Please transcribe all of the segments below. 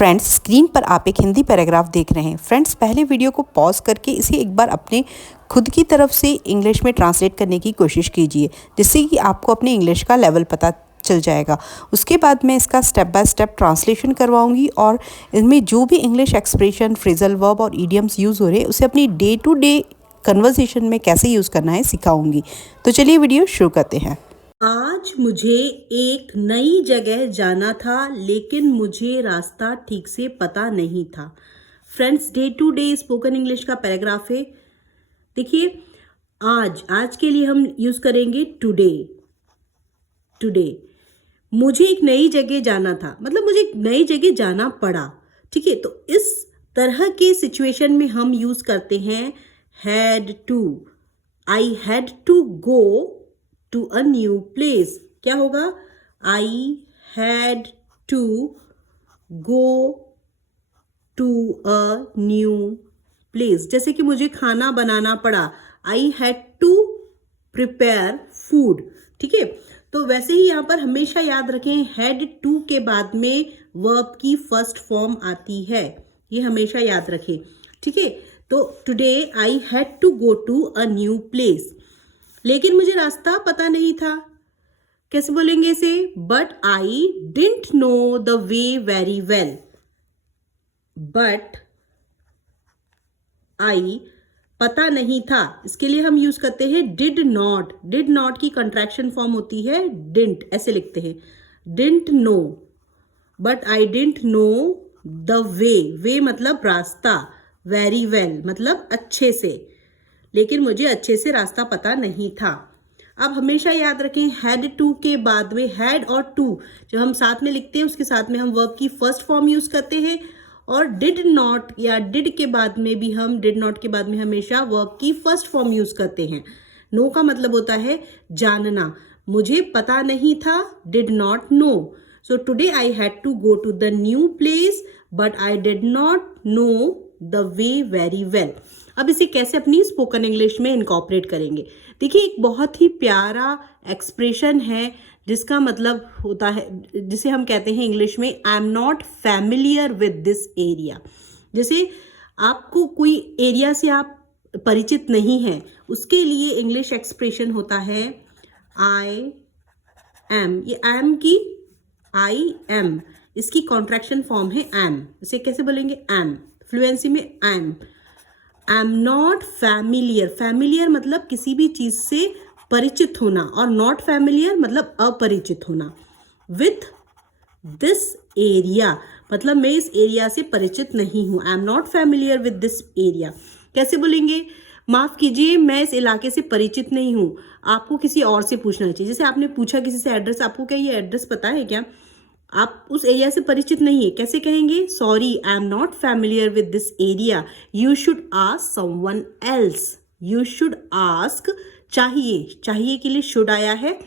Friends, screen पर आप एक हिंदी पैराग्राफ देख रहे हैं। फ्रेंड्स, पहले वीडियो को पॉज करके इसे एक बार अपने खुद की तरफ से इंग्लिश में ट्रांसलेट करने की कोशिश कीजिए, जिससे कि आपको अपने इंग्लिश का लेवल पता चल जाएगा। उसके बाद मैं इसका स्टेप बाय स्टेप ट्रांसलेशन करवाऊंगी और इनमें जो भी इंग्लिश एक्सप्रेशन, फ्रेजल वर्ब और ईडियम्स यूज़ हो रहे हैं उसे अपनी डे टू डे कन्वर्सेशन में कैसे यूज़ करना है सिखाऊंगी। तो चलिए वीडियो शुरू करते हैं। आज मुझे एक नई जगह जाना था, लेकिन मुझे रास्ता ठीक से पता नहीं था। Friends, day to day spoken English का पैराग्राफ है। देखिए, आज के लिए हम यूज करेंगे टुडे। टुडे मुझे एक नई जगह जाना था, मतलब मुझे एक नई जगह जाना पड़ा। ठीक है, तो इस तरह के सिचुएशन में हम यूज करते हैं had to. I had to go to a new place. क्या होगा? I had to go to a new place. जैसे कि मुझे खाना बनाना पड़ा, I had to prepare food. ठीक है, तो वैसे ही यहां पर हमेशा याद रखें, हैड टू के बाद में वर्ब की फर्स्ट फॉर्म आती है, ये हमेशा याद रखें। ठीक है, तो today I had to go to a new place, लेकिन मुझे रास्ता पता नहीं था। कैसे बोलेंगे इसे? But I didn't know the way very well. But I पता नहीं था, इसके लिए हम यूज करते हैं डिड नॉट। डिड नॉट की कंट्रैक्शन फॉर्म होती है डिडंट, ऐसे लिखते हैं didn't know. But I didn't know the way. Way मतलब रास्ता, वेरी वेल मतलब अच्छे से, लेकिन मुझे अच्छे से रास्ता पता नहीं था। अब हमेशा याद रखें, हैड टू के बाद में हैड और टू जो हम साथ में लिखते हैं उसके साथ में हम वर्ब की फर्स्ट फॉर्म यूज करते हैं, और डिड नॉट या डिड के बाद में भी हम डिड नॉट के बाद में हमेशा वर्ब की फर्स्ट फॉर्म यूज करते हैं। नो का मतलब होता है जानना। मुझे पता नहीं था, did not know. So today I had to go to the new place but I did not know the way very well. अब इसे कैसे अपनी स्पोकन इंग्लिश में इनकॉर्पोरेट करेंगे? देखिए, एक बहुत ही प्यारा एक्सप्रेशन है जिसका मतलब होता है, जिसे हम कहते हैं इंग्लिश में आई am not familiar with this area. जैसे आपको कोई एरिया से आप परिचित नहीं है, उसके लिए इंग्लिश एक्सप्रेशन होता है आई एम। ये आई एम की आई एम, इसकी कॉन्ट्रैक्शन फॉर्म है एम। इसे कैसे बोलेंगे? एम। फ्लुएंसी में M. I am not familiar. Familiar मतलब किसी भी चीज से परिचित होना, और नॉट फैमिलियर मतलब अपरिचित होना। विथ दिस एरिया मतलब मैं इस एरिया से परिचित नहीं हूं। आई am not familiar with this area. कैसे बोलेंगे? माफ कीजिए, मैं इस इलाके से परिचित नहीं हूं। आपको किसी और से पूछना चाहिए। जैसे आपने पूछा किसी से एड्रेस, आपको क्या ये एड्रेस पता है क्या? आप उस एरिया से परिचित नहीं है, कैसे कहेंगे? Sorry, I am not familiar with this area, you should ask someone else. You should ask, चाहिए के लिए शुड आया है।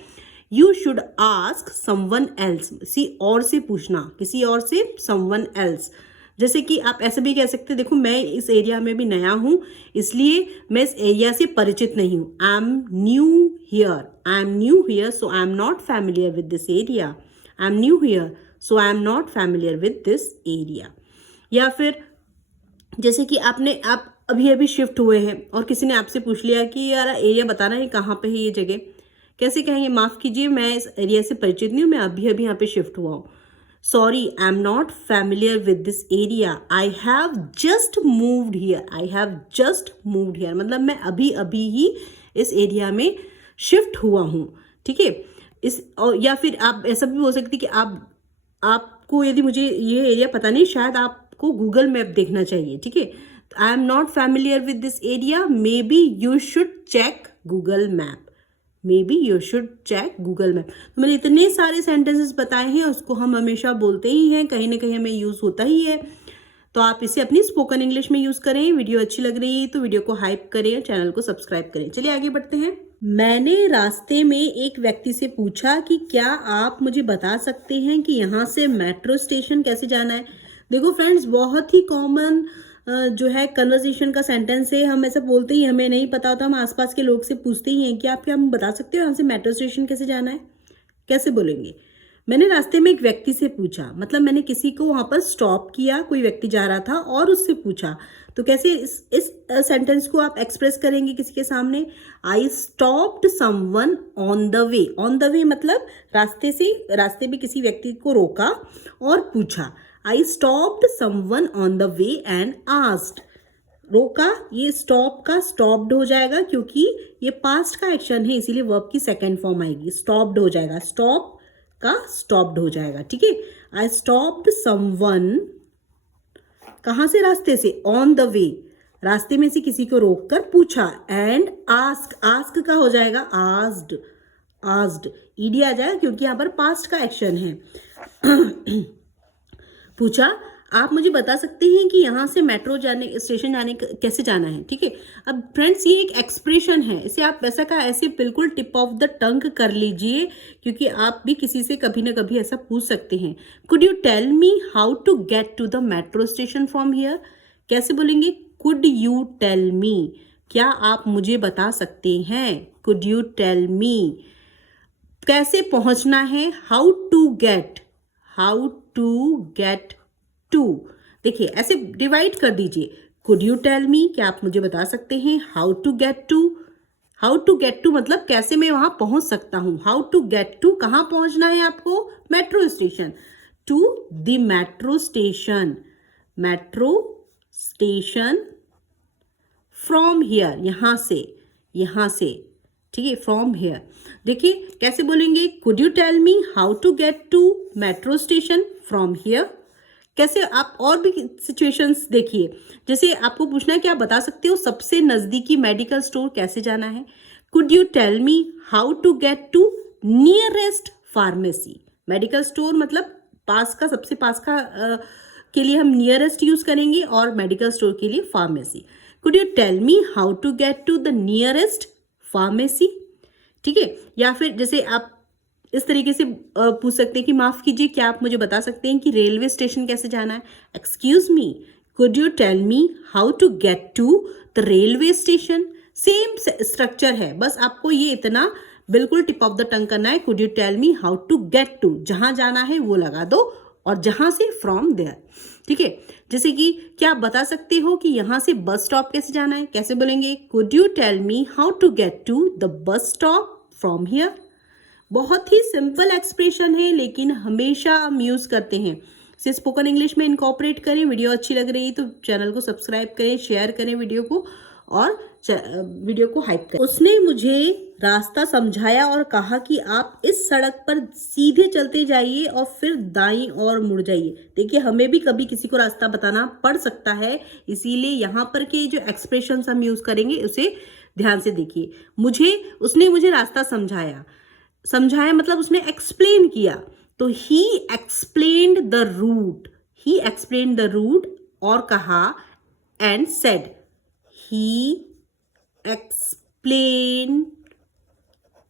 You should ask someone else, किसी और से पूछना, किसी और से, समवन एल्स। जैसे कि आप ऐसे भी कह सकते हैं, देखो मैं इस एरिया में भी नया हूं, इसलिए मैं इस एरिया से परिचित नहीं हूं। I am new here, I am new here, so I am not familiar with this area. I am new here, so I am not familiar with this area. या फिर जैसे कि आप अभी अभी शिफ्ट हुए हैं और किसी ने आपसे पूछ लिया कि यार एरिया बताना है कहाँ पे है ये जगह, कैसे कहेंगे? माफ कीजिए, मैं इस एरिया से परिचित नहीं हूँ, मैं अभी अभी यहाँ पे शिफ्ट हुआ हूँ। Sorry, I am not familiar with this area, I have just moved here. I have just moved here मतलब मैं अभी अभी ही इस एरिया में शिफ्ट हुआ हूँ। ठीक है, या फिर आप ऐसा भी हो सकती कि आपको यदि मुझे ये एरिया पता नहीं, शायद आपको गूगल मैप देखना चाहिए। ठीक है, I am not familiar with this area, maybe you should check Google map. Maybe you should check Google map. तो मैंने इतने सारे सेंटेंसेस बताए हैं, उसको हम हमेशा बोलते ही हैं, कहीं ना कहीं हमें यूज होता ही है। तो आप इसे अपनी स्पोकन इंग्लिश में यूज करें। वीडियो अच्छी लग रही है तो वीडियो को हाइप करें, चैनल को सब्सक्राइब करें। चलिए आगे बढ़ते हैं। मैंने रास्ते में एक व्यक्ति से पूछा कि क्या आप मुझे बता सकते हैं कि यहाँ से मेट्रो स्टेशन कैसे जाना है? देखो फ्रेंड्स, बहुत ही कॉमन जो है कन्वर्सेशन का सेंटेंस है। हम ऐसा बोलते ही, हमें नहीं पता होता, हम आसपास के लोग से पूछते ही हैं कि आप क्या हम बता सकते हो यहाँ से मेट्रो स्टेशन कैसे जाना है? कैसे बोलेंगे? मैंने रास्ते में एक व्यक्ति से पूछा, मतलब मैंने किसी को वहां पर स्टॉप किया, कोई व्यक्ति जा रहा था और उससे पूछा। तो कैसे इस सेंटेंस को आप एक्सप्रेस करेंगे किसी के सामने? I stopped someone on the way. On the way मतलब रास्ते में किसी व्यक्ति को रोका और पूछा। I stopped someone on the way and asked. रोका, ये स्टॉप का स्टॉप्ड हो जाएगा क्योंकि ये पास्ट का एक्शन है, इसीलिए वर्ब की सेकेंड फॉर्म आएगी, स्टॉप्ड हो जाएगा, स्टॉप का स्टॉप्ड हो जाएगा। ठीक है, आई स्टॉप्ड समवन, कहां से? रास्ते से, ऑन द वे, रास्ते में से किसी को रोककर पूछा। एंड आस्क, आस्क का हो जाएगा आस्क्ड, आस्क्ड ईडी आ जाएगा क्योंकि यहां पर पास्ट का एक्शन है। पूछा, आप मुझे बता सकते हैं कि यहाँ से मेट्रो स्टेशन जाने कैसे जाना है? ठीक है, अब फ्रेंड्स ये एक एक्सप्रेशन है, इसे आप वैसा का ऐसे बिल्कुल टिप ऑफ द टंग कर लीजिए क्योंकि आप भी किसी से कभी ना कभी ऐसा पूछ सकते हैं। Could you tell me how to get to the metro station from here? कैसे बोलेंगे? कुड यू टेल मी, क्या आप मुझे बता सकते हैं? Could you tell me. कैसे पहुंचना है? How to get, how to get to. देखिए ऐसे डिवाइड कर दीजिए। कुड यू टेल मी, क्या आप मुझे बता सकते हैं? How to get to, how to get to मतलब कैसे मैं वहां पहुंच सकता हूं। हाउ टू गेट टू, कहां पहुंचना है आपको? Metro station. To the metro station, metro station from here, यहां से, ठीक है, फ्रॉम हियर। देखिए कैसे बोलेंगे? Could you tell me how to get to metro station from here. कैसे आप और भी सिचुएशंस देखिए, जैसे आपको पूछना है कि आप बता सकते हो सबसे नजदीकी मेडिकल स्टोर कैसे जाना है। Could you tell me how to get to nearest pharmacy. Medical store मतलब पास का, सबसे पास का के लिए हम नियरेस्ट यूज करेंगे और मेडिकल स्टोर के लिए pharmacy. Could you tell me how to get to the nearest pharmacy. ठीक है, या फिर जैसे आप इस तरीके से पूछ सकते हैं कि माफ कीजिए, क्या आप मुझे बता सकते हैं कि रेलवे स्टेशन कैसे जाना है? Excuse me, could you tell me how to get to the railway station. Same structure है, बस आपको ये इतना बिल्कुल टिप ऑफ द टंग करना है। Could you tell me how to get to, जहां जाना है वो लगा दो और जहां से फ्रॉम देयर। ठीक है, जैसे कि क्या आप बता सकते हो कि यहां से बस स्टॉप कैसे जाना है? कैसे बोलेंगे? Could you tell me how to get to the bus stop from here. बहुत ही सिंपल एक्सप्रेशन है लेकिन हमेशा हम यूज करते हैं। इसे स्पोकन इंग्लिश में इनकॉर्पोरेट करें। वीडियो अच्छी लग रही है तो चैनल को सब्सक्राइब करें, शेयर करें वीडियो को और वीडियो को हाइप करें। उसने मुझे रास्ता समझाया और कहा कि आप इस सड़क पर सीधे चलते जाइए और फिर दाईं ओर मुड़ जाइए। देखिए हमें भी कभी किसी को रास्ता बताना पड़ सकता है, इसीलिए यहाँ पर के जो एक्सप्रेशन हम यूज करेंगे उसे ध्यान से देखिए। उसने मुझे रास्ता समझाया, समझाया मतलब उसने एक्सप्लेन किया, तो he explained the route, he explained the route और कहा and said, he explain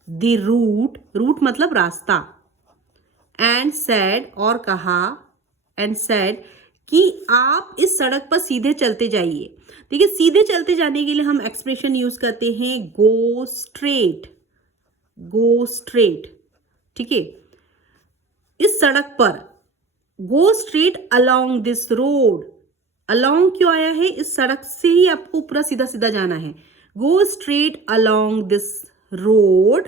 the route, route मतलब रास्ता, एंड सेड और कहा, एंड सेड कि आप इस सड़क पर सीधे चलते जाइए। देखिए सीधे चलते जाने के लिए हम एक्सप्रेशन यूज करते हैं गो स्ट्रेट, गो स्ट्रेट। ठीक है, इस सड़क पर, गो straight along this road. Along क्यों आया है? इस सड़क से ही आपको पूरा सीधा सीधा जाना है। Go straight along this road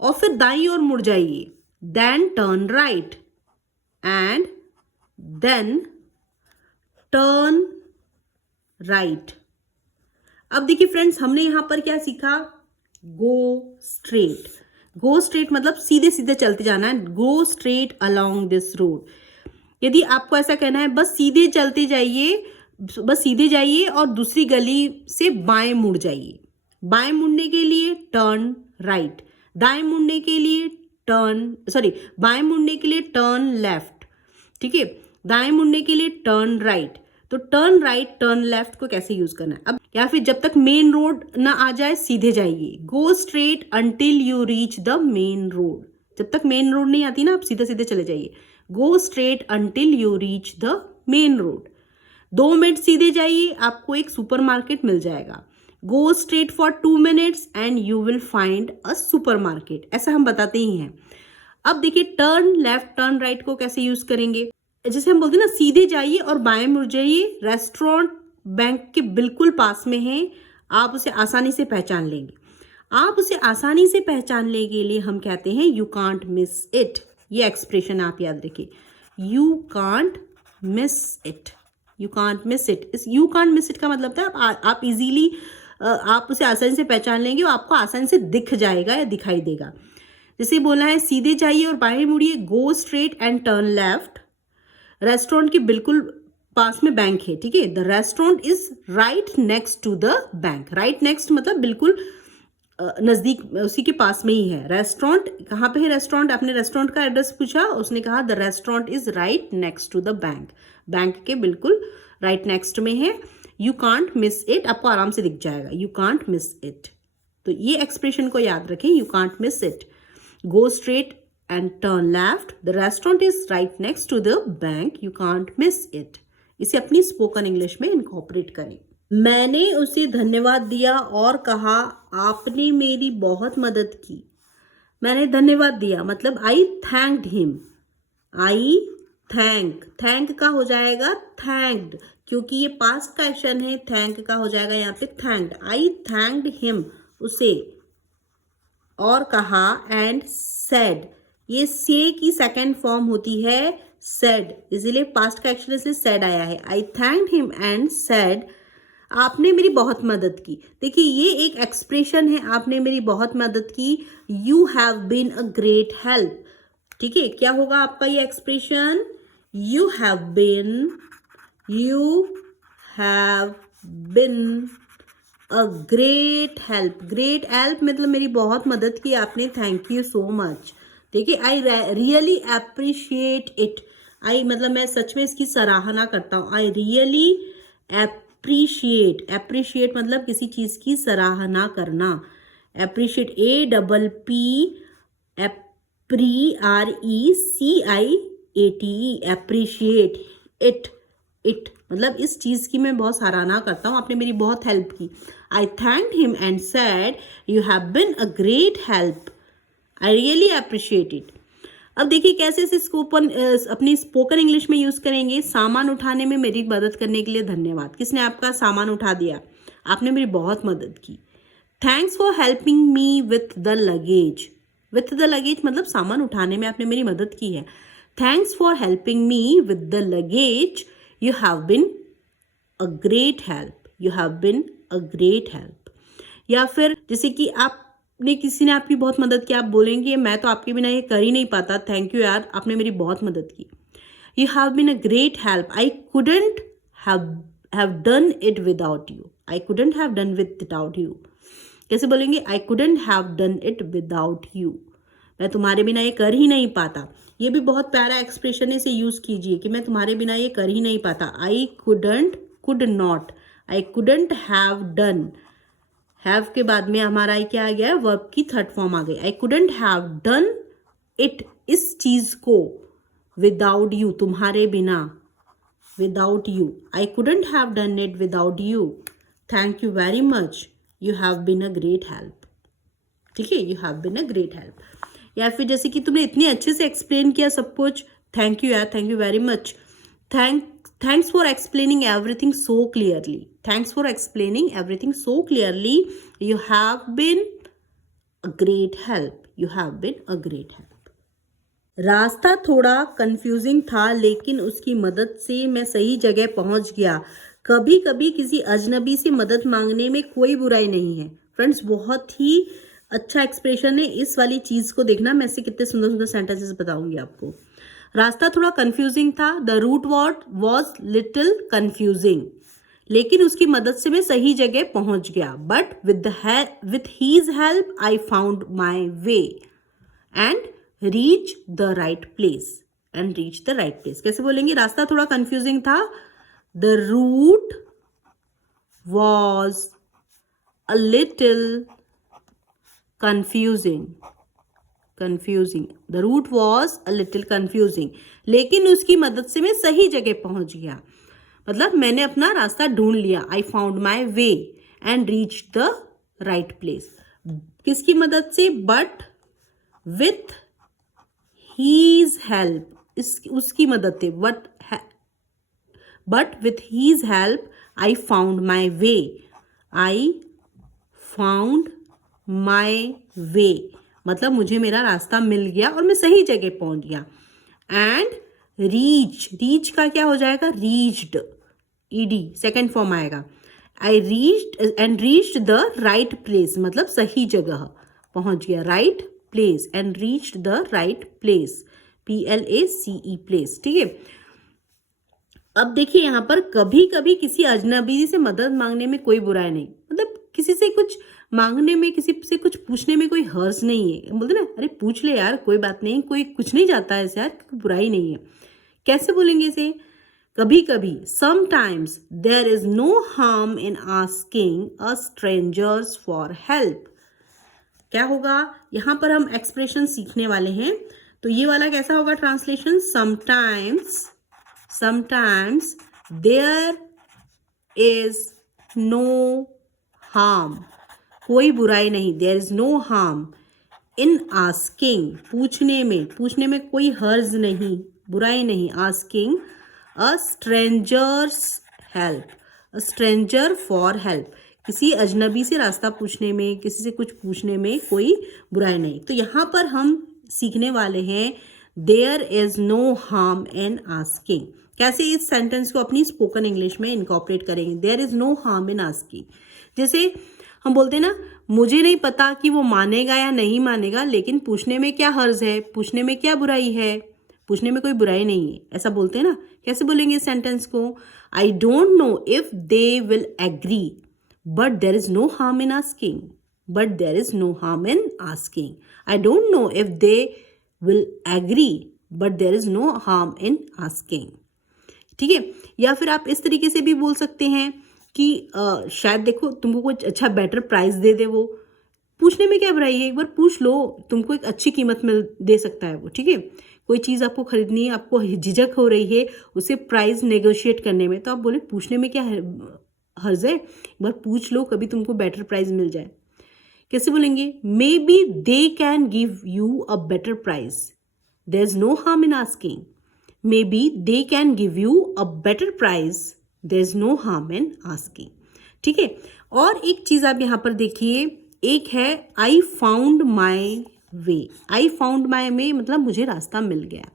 और फिर दाईं ओर मुड़ जाइए। Then turn right and then turn right. अब देखिए फ्रेंड्स, हमने यहां पर क्या सीखा? गो स्ट्रेट, गो स्ट्रेट मतलब सीधे सीधे चलते जाना है। Go straight along this road. यदि आपको ऐसा कहना है बस सीधे चलते जाइए, बस सीधे जाइए और दूसरी गली से बाएं मुड़ जाइए। बाएं मुड़ने के लिए टर्न राइट, दाएं मुड़ने के लिए बाएं मुड़ने के लिए टर्न लेफ्ट। ठीक है, दाएं मुड़ने के लिए टर्न राइट। तो टर्न राइट, टर्न लेफ्ट को कैसे यूज करना है? अब या फिर जब तक मेन रोड ना आ जाए सीधे जाइए। Go straight until you reach the main road. जब तक मेन रोड नहीं आती ना, आप सीधे सीधे चले जाइए। Go straight until you reach the main road. 2 minute सीधे जाइए, आपको एक सुपरमार्केट मिल जाएगा। Go straight for 2 minutes and you will find a supermarket. ऐसा हम बताते ही हैं। अब देखिए टर्न लेफ्ट टर्न राइट को कैसे यूज करेंगे। जैसे हम बोलते हैं ना सीधे जाइए और बाएं मुड़ जाइए, रेस्टोरेंट बैंक के बिल्कुल पास में है, आप उसे आसानी से पहचान लेंगे। आप उसे आसानी से पहचानने के लिए हम कहते हैं यू कांट मिस इट। ये एक्सप्रेशन आप याद रखिए, you can't miss it, you can't miss it. इस यू कांट मिस इट का मतलब था आप इजीली आप उसे आसानी से पहचान लेंगे और आपको आसानी से दिख जाएगा या दिखाई देगा। जैसे बोलना है सीधे जाइए और बाएं मुड़िए, go straight and turn left. Restaurant के बिल्कुल पास में बैंक है, ठीक है। The restaurant is right next to the bank. Right next मतलब बिल्कुल नजदीक, उसी के पास में ही है। रेस्टोरेंट कहाँ पे है? रेस्टोरेंट, आपने रेस्टोरेंट का एड्रेस पूछा, उसने कहा the restaurant is right next to the bank. Bank के बिल्कुल राइट नेक्स्ट में है। यू कांट मिस इट, आपको आराम से दिख जाएगा, यू कांट मिस इट। तो ये एक्सप्रेशन को याद रखें, you can't miss it. Go straight and turn left, the restaurant is right next to the bank, you can't miss it. इसे अपनी स्पोकन इंग्लिश में इनकॉर्पोरेट करें। मैंने उसे धन्यवाद दिया और कहा आपने मेरी बहुत मदद की। मैंने धन्यवाद दिया मतलब आई थैंक्ड हिम। आई थैंक का हो जाएगा थैंक्ड, क्योंकि ये पास्ट का एक्शन है। थैंक का हो जाएगा यहाँ पे थैंक्ड। आई थैंक्ड हिम, उसे, और कहा एंड सेड। ये से की सेकेंड फॉर्म होती है सेड, इसीलिए पास्ट का एक्शन इसलिए सेड आया है। आई थैंक्ड हिम एंड सेड आपने मेरी बहुत मदद की। देखिए ये एक एक्सप्रेशन है, आपने मेरी बहुत मदद की। You have been a great help, ठीक है। क्या होगा आपका ये expression? You have been a great help. Great help मतलब मेरी बहुत मदद की आपने, थैंक यू सो मच। देखिए आई रियली अप्रिशिएट इट। आई मतलब मैं सच में इसकी सराहना करता हूँ। आई रियली एप्रिशिएट मतलब किसी चीज की सराहना करना। एप्रिशिएट, APPRECIATE, एप्रिशिएट इट मतलब इस चीज की मैं बहुत सराहना करता हूँ, आपने मेरी बहुत हेल्प की। I thanked him and said you have been a great help, I really appreciate it. अब देखिए कैसे इसे अपनी स्पोकन इंग्लिश में यूज करेंगे। सामान उठाने में मेरी मदद करने के लिए धन्यवाद। किसने आपका सामान उठा दिया? आपने मेरी बहुत मदद की। Thanks for helping me with the luggage. With the luggage मतलब सामान उठाने में आपने मेरी मदद की है। Thanks for helping me with the luggage, you have been a great help, you have been a great help. या फिर जैसे कि किसी ने आपकी बहुत मदद की, आप बोलेंगे मैं तो आपके बिना ये कर ही नहीं पाता, थैंक यू यार, आपने मेरी बहुत मदद की। You have been a great help, I couldn't have done it without you. I couldn't have done without you. कैसे बोलेंगे? I couldn't have done it without you, मैं तुम्हारे बिना ये कर ही नहीं पाता। ये भी बहुत प्यारा एक्सप्रेशन है, इसे यूज कीजिए कि मैं तुम्हारे बिना ये कर ही नहीं पाता। I could not, I couldn't have done, have के बाद में हमारा क्या आ गया? वर्ब की थर्ड फॉर्म आ गई। I couldn't have done it, इस चीज को, विदाउट यू, तुम्हारे बिना, without you. I couldn't have done it without you, thank you very much, you have been a great help. ठीक है, you have been a great help. या फिर जैसे कि तुमने इतने अच्छे से एक्सप्लेन किया सब कुछ, थैंक यू यार, thank you very much. Thanks for explaining everything so clearly. Thanks for explaining everything so clearly. You have been a great help. You have been a great help. रास्ता थोड़ा confusing था लेकिन उसकी मदद से मैं सही जगह पहुंच गया। कभी कभी किसी अजनबी से मदद मांगने में कोई बुराई नहीं है। फ्रेंड्स बहुत ही अच्छा एक्सप्रेशन है, इस वाली चीज को देखना, मैं इससे कितने सुंदर सुंदर सेंटेंसेस बताऊंगी आपको। रास्ता थोड़ा कंफ्यूजिंग था, the route was little confusing, लेकिन उसकी मदद से मैं सही जगह पहुंच गया। But with his help I found my way and reach the right place. कैसे बोलेंगे? रास्ता थोड़ा कंफ्यूजिंग था, the route was a little confusing, the route was a little confusing, लेकिन उसकी मदद से मैं सही जगह पहुंच गया। मतलब मैंने अपना रास्ता ढूंढ लिया। आई found my way and reach the right place. किसकी मदद से? बट विथ हीज हेल्प, उसकी मदद से, but with his help I found my way, I found my way मतलब मुझे मेरा रास्ता मिल गया और मैं सही जगह पहुंच गया। एंड रीच का क्या हो जाएगा, रीच्ड, ईडी सेकेंड फॉर्म आएगा। I reached the right place मतलब सही जगह पहुंच गया, right place, and reached the right place, PLACE place. ठीक है, अब देखिए यहाँ पर कभी कभी किसी अजनबी से मदद मांगने में कोई बुराई नहीं, मतलब किसी से कुछ मांगने में, किसी से कुछ पूछने में कोई हर्ज नहीं है। बोलते ना, अरे पूछ ले यार, कोई बात नहीं, कोई कुछ नहीं जाता है यार, बुराई नहीं है। कैसे बोलेंगे इसे, कभी कभी, sometimes there is no harm in asking a strangers for help. क्या होगा, यहाँ पर हम एक्सप्रेशन सीखने वाले हैं, तो ये वाला कैसा होगा translation, sometimes there is no harm, कोई बुराई नहीं, there is no harm in asking, पूछने में कोई हर्ज नहीं, बुराई नहीं, asking a strangers help, a stranger for help, किसी अजनबी से रास्ता पूछने में, किसी से कुछ पूछने में कोई बुराई नहीं। तो यहाँ पर हम सीखने वाले हैं there is no harm in asking. कैसे इस सेंटेंस को अपनी स्पोकन इंग्लिश में इनकॉर्पोरेट करेंगे, there is no harm in asking. जैसे हम बोलते हैं ना, मुझे नहीं पता कि वो मानेगा या नहीं मानेगा, लेकिन पूछने में क्या हर्ज है, पूछने में क्या बुराई है, पूछने में कोई बुराई नहीं है, ऐसा बोलते हैं ना। कैसे बोलेंगे इस सेंटेंस को, I don't know if they will agree but there is no harm in asking, but there is no harm in asking. I don't know if they will agree but there is no harm in asking. ठीक है, या फिर आप इस तरीके से भी बोल सकते हैं कि शायद देखो तुमको कुछ अच्छा बेटर प्राइस दे दे, वो पूछने में क्या बुराई है, एक बार पूछ लो, तुमको एक अच्छी कीमत में दे सकता है वो। ठीक है, कोई चीज़ आपको खरीदनी है, आपको झिझक हो रही है उसे प्राइस नेगोशिएट करने में, तो आप बोले पूछने में क्या हर्ज है, एक बार पूछ लो, कभी तुमको बेटर प्राइस मिल जाए। कैसे बोलेंगे, maybe they can give you a better price, there is no harm in asking, maybe they can give you a better price, there is no harm in asking. ठीक है, और एक चीज आप यहाँ पर देखिए, एक है आई found my way, I found my way मतलब मुझे रास्ता मिल गया।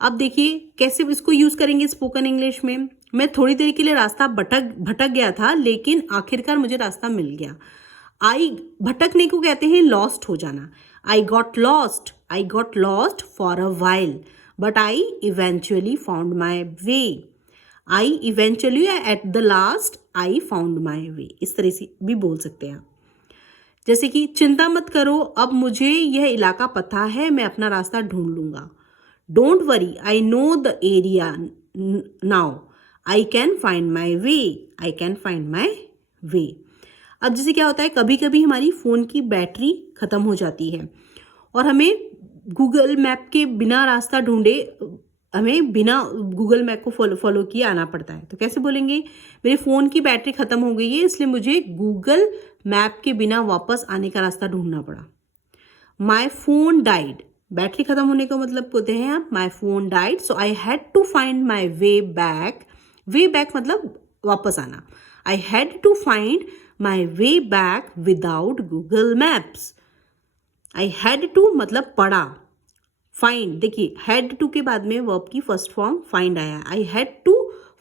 अब देखिए कैसे इसको यूज करेंगे स्पोकन इंग्लिश में, मैं थोड़ी देर के लिए रास्ता भटक गया था, लेकिन आखिरकार मुझे रास्ता मिल गया। आई, भटकने को कहते हैं लॉस्ट हो जाना, I got lost for a while but I eventually found my way, I eventually at the last I found my way, इस तरह से भी बोल सकते हैं आप। जैसे कि चिंता मत करो, अब मुझे यह इलाका पता है, मैं अपना रास्ता ढूंढ लूंगा। Don't worry, I know the area now, I can find my way, I can find my way. अब जैसे क्या होता है, कभी कभी हमारी फ़ोन की बैटरी ख़त्म हो जाती है और हमें गूगल मैप के बिना रास्ता ढूंढे, हमें बिना गूगल मैप को फॉलो किए आना पड़ता है। तो कैसे बोलेंगे, मेरे फ़ोन की बैटरी ख़त्म हो गई है, इसलिए मुझे गूगल मैप के बिना वापस आने का रास्ता ढूंढना पड़ा। माई फोन डाइड, बैटरी ख़त्म होने का मतलब बोलते हैं आप, my phone died so I had to find my way back, way back मतलब वापस आना, I had to find my way back without Google maps. I had to मतलब पढ़ा, फाइंड, देखिए हैड टू के बाद में वर्ब की फर्स्ट फॉर्म फाइंड आया, I had to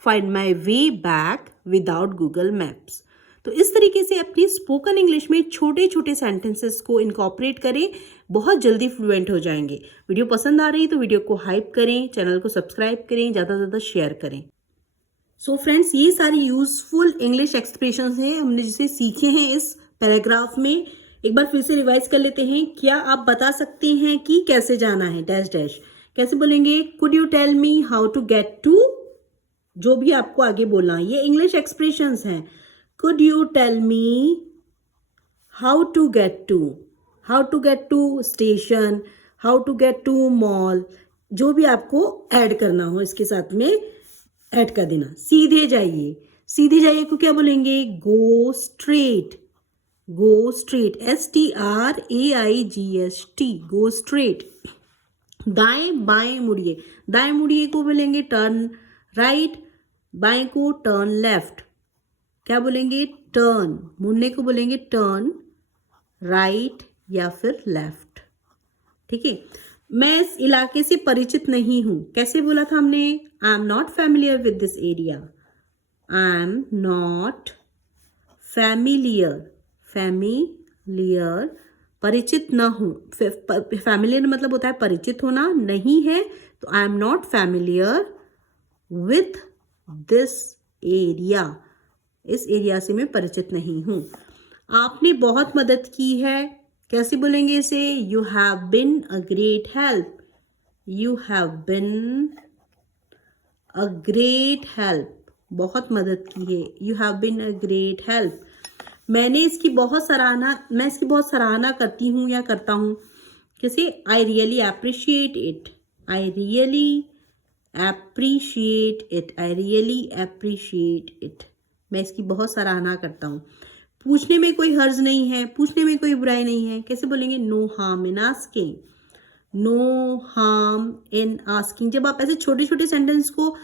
find my way back without Google maps. तो इस तरीके से अपनी स्पोकन इंग्लिश में छोटे छोटे सेंटेंसेस को इनकॉर्पोरेट करें, बहुत जल्दी फ्लुएंट हो जाएंगे। वीडियो पसंद आ रही है तो वीडियो को हाइप करें, चैनल को सब्सक्राइब करें, ज़्यादा से ज़्यादा शेयर करें। सो फ्रेंड्स, ये सारी यूजफुल इंग्लिश एक्सप्रेशंस हैं हमने जिसे सीखे हैं इस पैराग्राफ में। एक बार फिर से रिवाइज कर लेते हैं। क्या आप बता सकते हैं कि कैसे जाना है, डैश डैश, कैसे बोलेंगे, could you tell me how to get to, जो भी आपको आगे बोलना है, ये इंग्लिश एक्सप्रेशंस हैं। Could you tell me how to get to station, how to get to mall, जो भी आपको ऐड करना हो इसके साथ में ऐड कर देना। सीधे जाइए को क्या बोलेंगे, go straight, STRAIGHT, go straight, दाएं बाएं मुड़िए, दाएं मुड़िए को बोलेंगे टर्न राइट, बाएं को टर्न लेफ्ट। क्या बोलेंगे? टर्न। मुड़ने को बोलेंगे टर्न राइट या फिर लेफ्ट। ठीक है। मैं इस इलाके से परिचित नहीं हूं, कैसे बोला था हमने? आई am not familiar with this area. I am not familiar, familiar परिचित न हूं। फैमिलियर मतलब होता है परिचित होना, नहीं है तो आई am not familiar with this area, इस एरिया से मैं परिचित नहीं हूं। आपने बहुत मदद की है, कैसे बोलेंगे इसे? You have been a great help, you have been a great help, बहुत मदद की है, you have been a great help. मैं इसकी बहुत सराहना करती हूँ या करता हूँ, कैसे? I really appreciate it, I really appreciate it, I really appreciate it, मैं इसकी बहुत सराहना करता हूँ। पूछने में कोई हर्ज नहीं है, पूछने में कोई बुराई नहीं है, कैसे बोलेंगे? No harm in asking, no harm in asking. जब आप ऐसे छोटे छोटे सेंटेंस को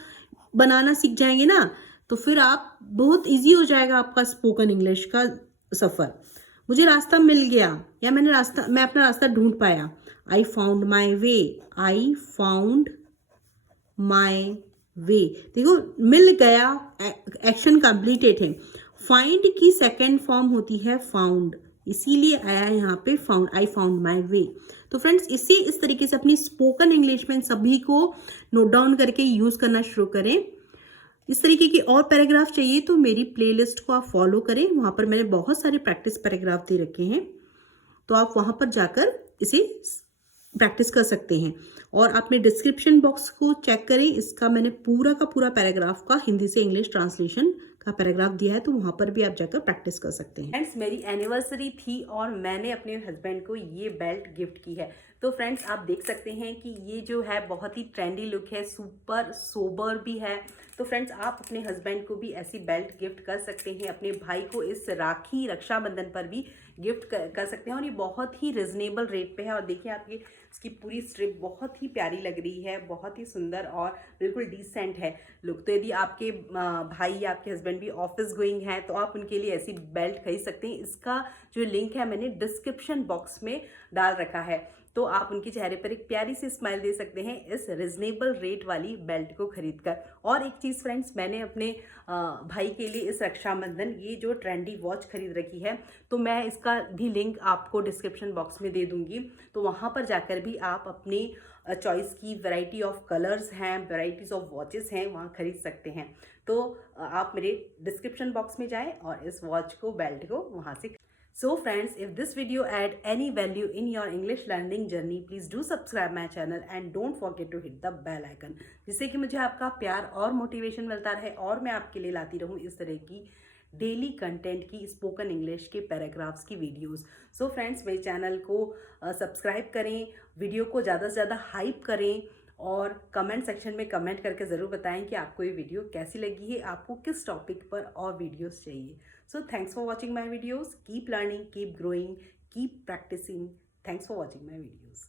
बनाना सीख जाएंगे ना, तो फिर आप बहुत इजी हो जाएगा आपका स्पोकन इंग्लिश का सफर। मुझे रास्ता मिल गया, या मैं अपना रास्ता ढूंढ पाया। I found my way, I found my way. देखो, मिल गया, एक्शन कंप्लीटेड है। फाइंड की सेकेंड फॉर्म होती है फाउंड, इसीलिए आया यहाँ पे फाउंड, आई फाउंड माई वे। तो फ्रेंड्स, इस तरीके से अपनी स्पोकन इंग्लिश में सभी को नोट डाउन करके यूज करना शुरू करें। इस तरीके की और पैराग्राफ चाहिए तो मेरी प्लेलिस्ट को आप फॉलो करें, वहां पर मैंने बहुत सारे प्रैक्टिस पैराग्राफ दे रखे हैं, तो आप वहां पर जाकर इसे प्रैक्टिस कर सकते हैं। और आपने डिस्क्रिप्शन बॉक्स को चेक करें, इसका मैंने पूरा का पूरा पैराग्राफ का हिंदी से इंग्लिश ट्रांसलेशन का पैराग्राफ दिया है, तो वहां पर भी आप जाकर प्रैक्टिस कर सकते हैं। फ्रेंड्स, मेरी एनिवर्सरी थी और मैंने अपने हस्बैंड को ये बेल्ट गिफ्ट की है। तो फ्रेंड्स, आप देख सकते हैं कि ये जो है बहुत ही ट्रेंडी लुक है, सुपर सोबर भी है। तो फ्रेंड्स, आप अपने हस्बैंड को भी ऐसी बेल्ट गिफ्ट कर सकते हैं, अपने भाई को इस राखी रक्षाबंधन पर भी गिफ्ट कर सकते हैं। और ये बहुत ही रिजनेबल रेट पे है। और देखिए, आपकी इसकी पूरी स्ट्रिप बहुत ही प्यारी लग रही है, बहुत ही सुंदर और बिल्कुल डिसेंट है लुक। तो यदि आपके भाई या आपके हस्बैंड भी ऑफिस गोइंग हैं तो आप उनके लिए ऐसी बेल्ट खरीद सकते हैं। इसका जो लिंक है मैंने डिस्क्रिप्शन बॉक्स में डाल रखा है, तो आप उनके चेहरे पर एक प्यारी सी स्माइल दे सकते हैं इस रिजनेबल रेट वाली बेल्ट को खरीद कर। और एक चीज़ फ्रेंड्स, मैंने अपने भाई के लिए इस रक्षाबंधन ये जो ट्रेंडी वॉच खरीद रखी है, तो मैं इसका भी लिंक आपको डिस्क्रिप्शन बॉक्स में दे दूंगी। तो वहाँ पर जाकर भी आप अपनी चॉइस की वैरायटी ऑफ कलर्स हैं, वैराइटीज़ ऑफ वॉचेस हैं, वहाँ खरीद सकते हैं। तो आप मेरे डिस्क्रिप्शन बॉक्स में जाएँ और इस वॉच को, बेल्ट को वहाँ से। So friends, if this video add any value in your English learning journey, please do subscribe my channel and don't forget to hit the bell icon, जिससे कि मुझे आपका प्यार और मोटिवेशन मिलता रहे और मैं आपके लिए लाती रहूँ इस तरह की डेली कंटेंट की स्पोकन इंग्लिश के पैराग्राफ्स की वीडियोस। सो फ्रेंड्स, मेरे चैनल को सब्सक्राइब करें, वीडियो को ज़्यादा से ज़्यादा हाइप करें और कमेंट सेक्शन में कमेंट करके ज़रूर बताएं कि आपको ये वीडियो कैसी लगी है, आपको किस टॉपिक पर और वीडियोस चाहिए। So thanks for watching my videos. Keep learning, keep growing, keep practicing. Thanks for watching my videos.